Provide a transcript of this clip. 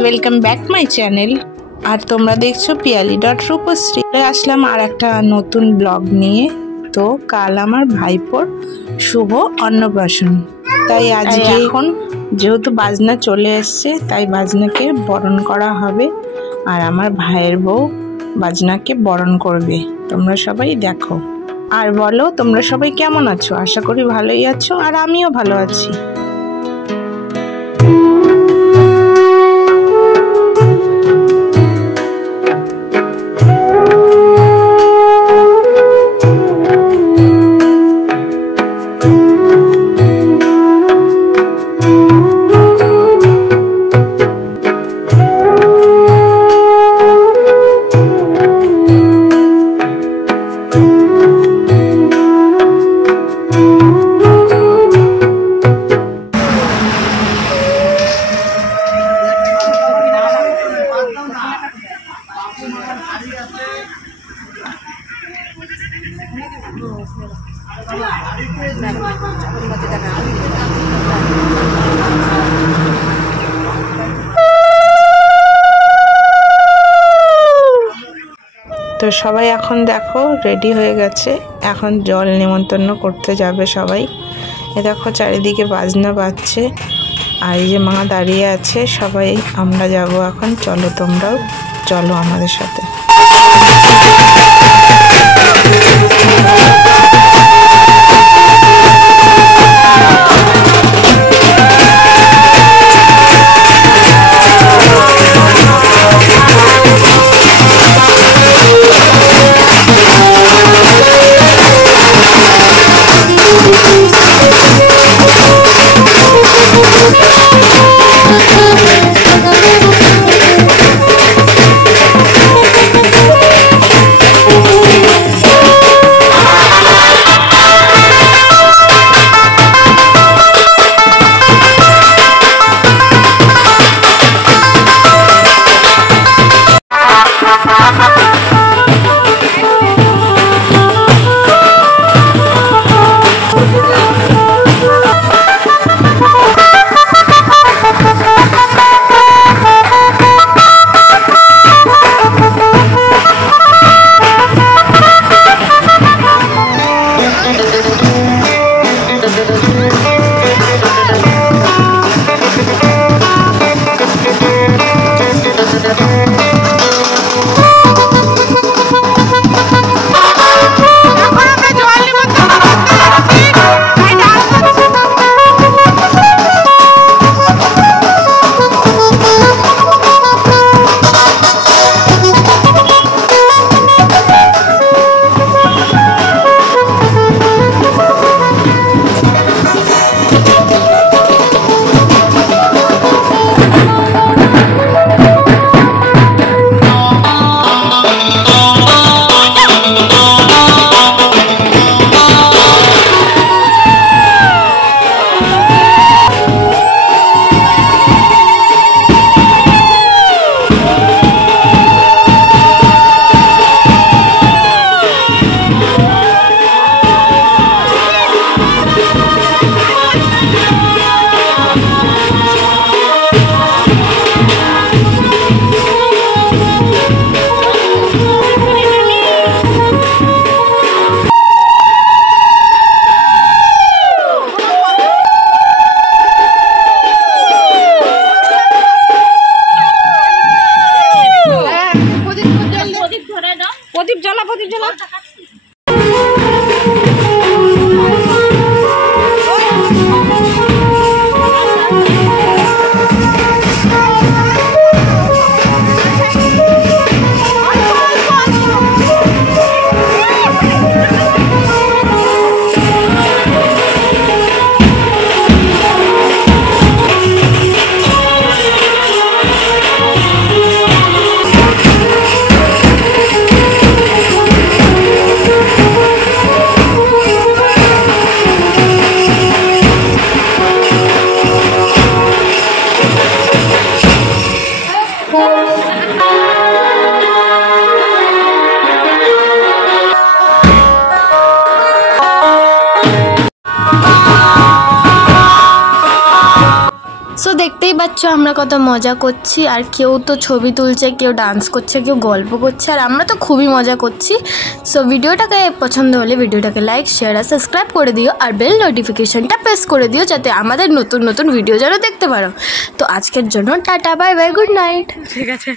Welcome back my channel और तुम्हारा देखो पियाली.रूपश्री आसलाम और एक नतून ब्लग निये। तो कल आमार भाईपोर शुभ अन्नप्राशन ताई आज एखन जेहेतु बाजना चले एसेछे ताई बाजनाके बरण करा हबे और आमार भाइयेर बউ बाजनाके बरण करबे। तोमरा सबाई देखो और बोलो तोमरा सबाई केमन आछो। आशा करी भालोई आछो और आमिओ भालो आछि। तो सबाई एखन देखो रेडी हो गेছে এখন জল নিমন্ত্রণ করতে যাবে সবাই। এই দেখো চারিদিকে বাজনা বাজছে আর এই যে মা দাঁড়িয়ে আছে। সবাই আমরা যাব এখন। চলো তোমরাও চলো আমাদের সাথে। দেখতেই পাচ্ছ আমরা কত মজা করছি, আর কেউ তো ছবি তুলছে, কেউ ডান্স করছে, কেউ গল্প করছে, আর আমরা তো খুবই মজা করছি। সো ভিডিওটাকে পছন্দ হলে ভিডিওটাকে লাইক, শেয়ার আর সাবস্ক্রাইব করে দিও, আর বেল নোটিফিকেশনটা প্রেস করে দিও যাতে আমাদের নতুন নতুন ভিডিও যেন দেখতে পারো। তো আজকের জন্য tata, bye bye, good night. ঠিক আছে।